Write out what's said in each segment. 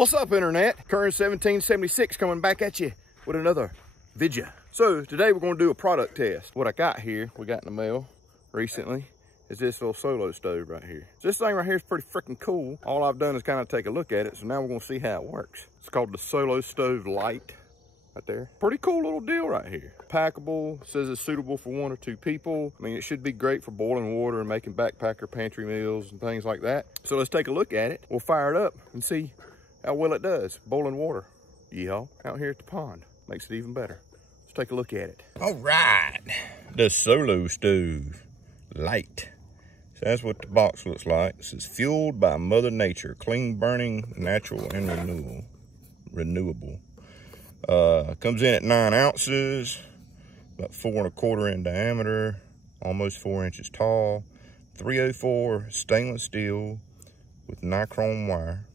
What's up, internet? Current 1776 coming back at you with another video. So today we're going to do a product test. What I got here, we got in the mail recently, is this little Solo stove right here. So this thing right here is pretty freaking cool. All I've done is kind of take a look at it. So now we're going to see how it works. It's called the Solo Stove Lite. Right there. Pretty cool little deal right here. Packable, says it's suitable for 1 or 2 people. I mean, it should be great for boiling water and making backpacker pantry meals and things like that. So let's take a look at it. We'll fire it up and see how well it does. Boiling water, y'all, out here at the pond. Makes it even better. Let's take a look at it. All right, the Solo Stove Lite. So that's what the box looks like. This is fueled by Mother Nature, clean burning, natural, and renewable. Comes in at 9 ounces, about 4 1/4 in diameter, almost 4 inches tall, 304 stainless steel with nichrome wire.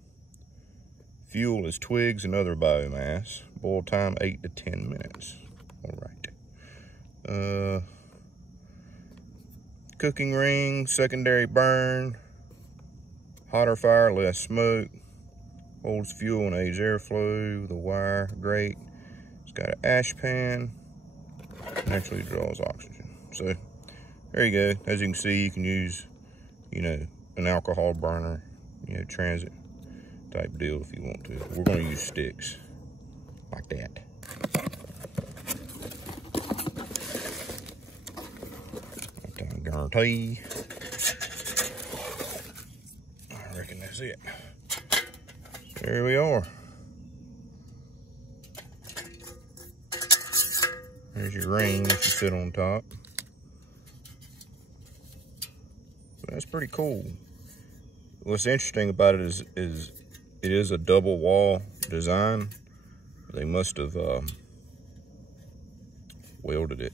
Fuel is twigs and other biomass. Boil time 8 to 10 minutes. All right. Cooking ring, secondary burn, hotter fire, less smoke. Holds fuel and aids airflow with a wire grate. It's got an ash pan. Naturally draws oxygen. So there you go. As you can see, you can use, an alcohol burner, transit type deal if you want to. We're going to use sticks like that. I can guarantee. I reckon that's it. There we are. There's your ring that you sit on top. So that's pretty cool. What's interesting about it is it is a double wall design. They must have welded it,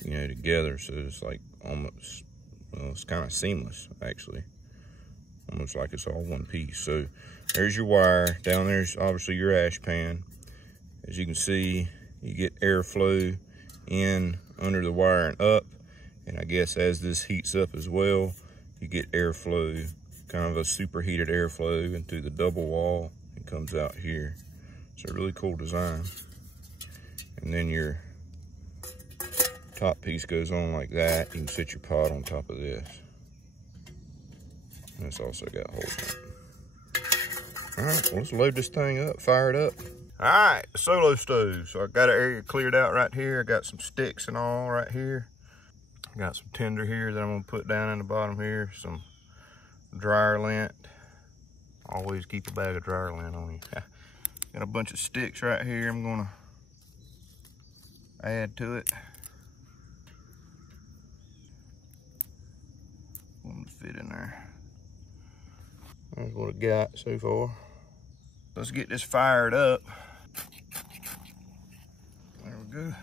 together, so it's like almost, it's kind of seamless actually. Almost like it's all one piece. So there's your wire. Down there's obviously your ash pan. As you can see, you get airflow in under the wire and up. And I guess as this heats up as well, you get airflow, kind of a superheated airflow into the double wall. It comes out here. It's a really cool design. And then your top piece goes on like that. You can sit your pot on top of this. And it's also got holes in it. All right, well, let's load this thing up, fire it up. All right, Solo stove. So I got an area cleared out right here. I got some sticks and all right here. I got some tinder here that I'm gonna put down in the bottom here. Some dryer lint. Always keep a bag of dryer lint on you. Got a bunch of sticks right here I'm gonna add to it. Want to fit in there. That's what I got so far. Let's get this fired up. There we go.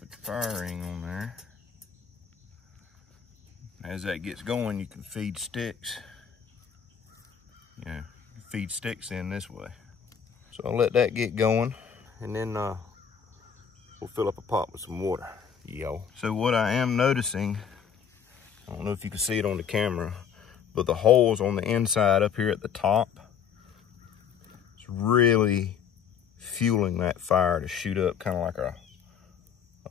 Put the fire ring on there. As that gets going, you can feed sticks. Feed sticks in this way. So I'll let that get going, and then we'll fill up a pot with some water. So what I am noticing, I don't know if you can see it on the camera, but the holes on the inside up here at the top, it's really fueling that fire to shoot up, kind of like a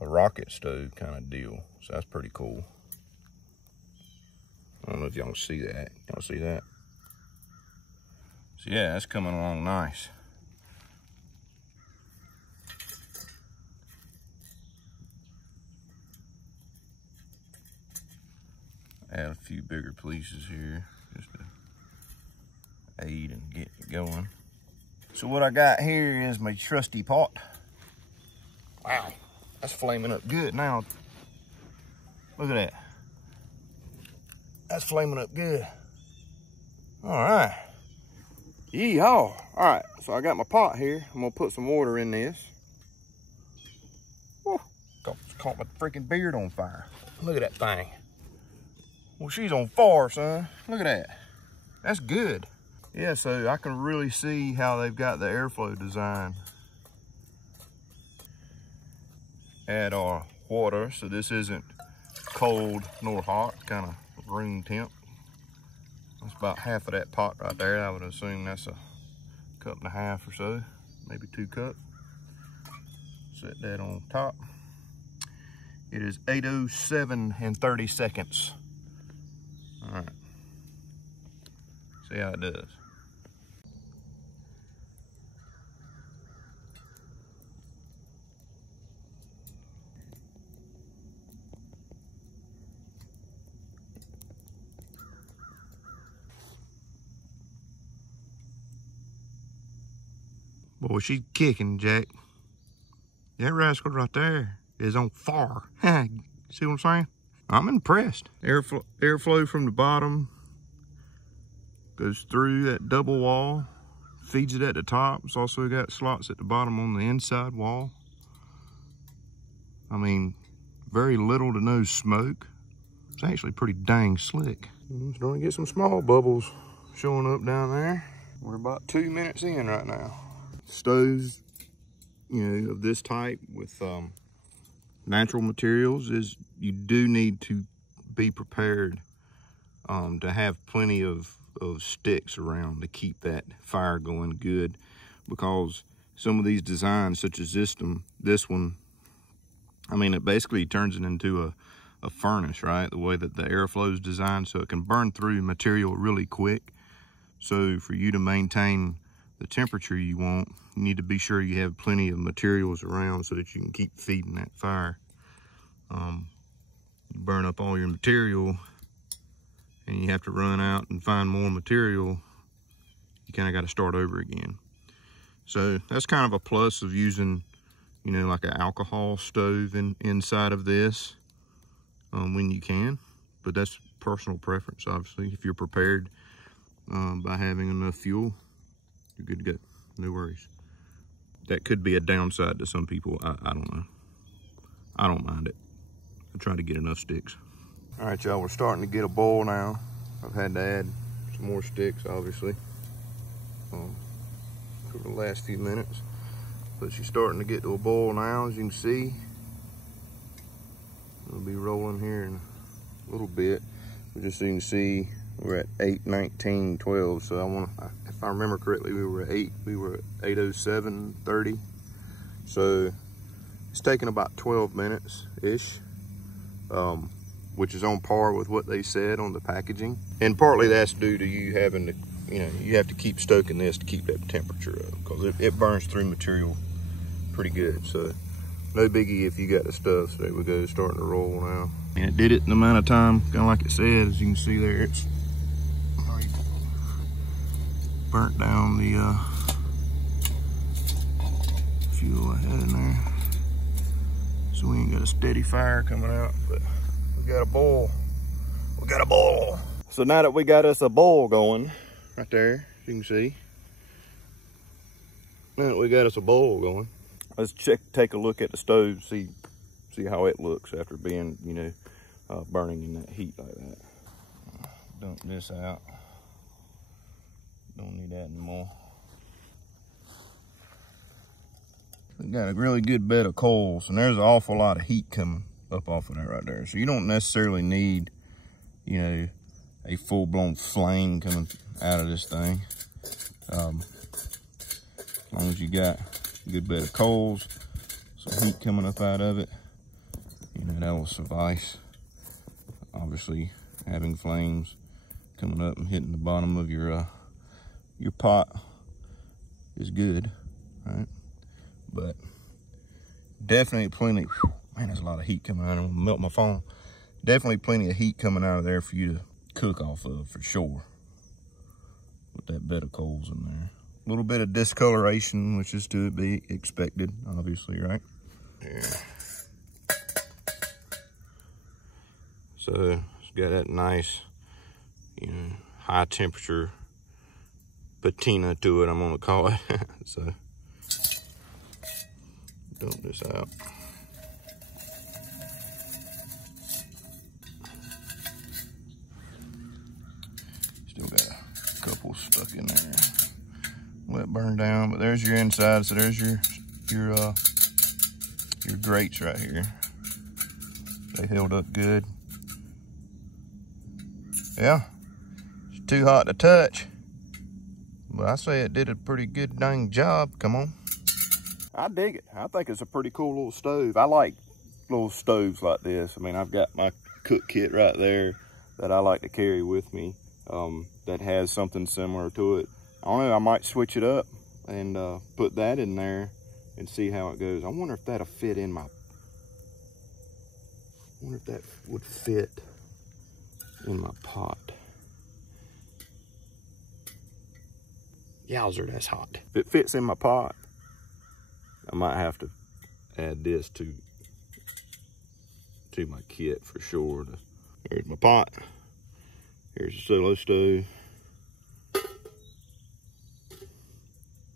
rocket stove kind of deal. So that's pretty cool. I don't know if y'all can see that. Y'all see that? So yeah, that's coming along nice. Add a few bigger pieces here just to aid and get it going. So what I got here is my trusty pot. Wow, that's flaming up good now. Look at that. That's flaming up good. All right. Yeehaw. All right, so I got my pot here. I'm gonna put some water in this. Woo, caught my freaking beard on fire. Look at that thing. Well, she's on fire, son. Look at that. That's good. Yeah, so I can really see how they've got the airflow design. Add our water, so this isn't cold nor hot, kind of room temp. That's about half of that pot right there. I would assume that's a 1.5 cups or so, maybe 2 cups. Set that on top. It is 8:07 and 30 seconds. All right, see how it does. Boy, she's kicking, Jack. That rascal right there is on fire. See what I'm saying? I'm impressed. Airflow from the bottom goes through that double wall, feeds it at the top. It's also got slots at the bottom on the inside wall. I mean, very little to no smoke. It's actually pretty dang slick. I'm starting to get some small bubbles showing up down there. We're about 2 minutes in right now. Stoves, you know, of this type with natural materials is you do need to be prepared to have plenty of sticks around to keep that fire going good, because some of these designs, such as this one, I mean, it basically turns it into a furnace, right? The way that the airflow is designed, so it can burn through material really quick. So for you to maintain the temperature you want, you need to be sure you have plenty of materials around so that you can keep feeding that fire. You burn up all your material and you have to run out and find more material, you kind of got to start over again. So that's kind of a plus of using, you know, like an alcohol stove inside of this when you can. But that's personal preference, obviously. If you're prepared by having enough fuel, you're good to go. No worries. That could be a downside to some people. I don't know. I don't mind it. I try to get enough sticks. All right, y'all, we're starting to get a boil now. I've had to add some more sticks, obviously, for the last few minutes. But she's starting to get to a boil now, as you can see. It'll be rolling here in a little bit. But just so you can see, we're at 8:19:12. So if I remember correctly, we were at 8:07:30. So it's taking about 12 minutes ish, which is on par with what they said on the packaging. And partly that's due to you having to, you know, you have to keep stoking this to keep that temperature up, because it burns through material pretty good. So no biggie if you got the stuff. So there we go, starting to roll now. And it did it in the amount of time, kind of like it said. As you can see there, it's already burnt down the fuel I had in there. So we ain't got a steady fire coming out, but we got a boil. We got a boil. So now that we got us a boil going, right there, you can see. Now that we got us a boil going, let's take a look at the stove, see how it looks after being, you know, burning in that heat like that. Dump this out. Don't need that anymore. We got a really good bed of coals, and there's an awful lot of heat coming up off of that right there. So you don't necessarily need, you know, a full-blown flame coming out of this thing. As long as you got a good bed of coals, some heat coming up out of it, you know, that will suffice. Obviously, having flames coming up and hitting the bottom of your pot is good, right? But definitely plenty, whew, man, there's a lot of heat coming out. I'm gonna melt my phone. Definitely plenty of heat coming out of there for you to cook off of, for sure. With that bed of coals in there. A little bit of discoloration, which is to be expected, obviously, right? Yeah. So it's got that nice, you know, high temperature patina to it, I'm gonna call it. So dump this out. Still got a couple stuck in there. Let it burn down, but there's your inside. So there's your grates right here. They held up good. Yeah, too hot to touch. But I say it did a pretty good dang job. Come on. I dig it. I think it's a pretty cool little stove. I like little stoves like this. I mean, I've got my cook kit right there that I like to carry with me that has something similar to it. I don't know, I might switch it up and put that in there and see how it goes. I wonder if that'll fit in my, I wonder if that would fit in my pot. Yowzer, that's hot. If it fits in my pot, I might have to add this to my kit for sure. Here's my pot. Here's the Solo Stove.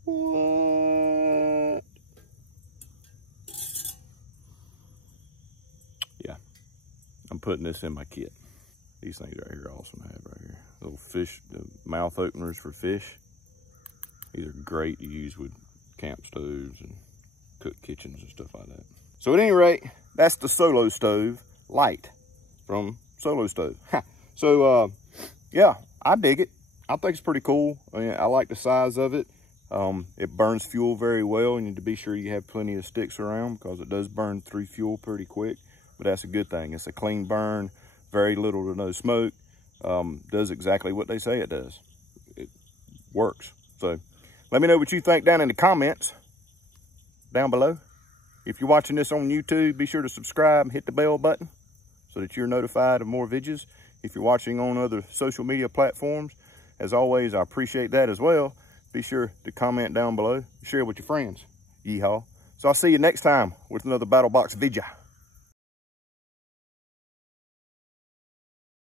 What? Yeah, I'm putting this in my kit. These things right here are awesome to have right here. Little fish, mouth openers for fish. These are great to use with camp stoves and cook kitchens and stuff like that. So at any rate, that's the Solo Stove Lite from Solo Stove. So yeah, I dig it. I think it's pretty cool. I mean, I like the size of it. It burns fuel very well. You need to be sure you have plenty of sticks around because it does burn through fuel pretty quick. But that's a good thing. It's a clean burn, very little to no smoke. Does exactly what they say it does. It works. So let me know what you think down in the comments down below. If you're watching this on YouTube, be sure to subscribe and hit the bell button so that you're notified of more videos. If you're watching on other social media platforms, as always, I appreciate that as well. Be sure to comment down below, share with your friends. Yeehaw. So I'll see you next time with another Battle Box video.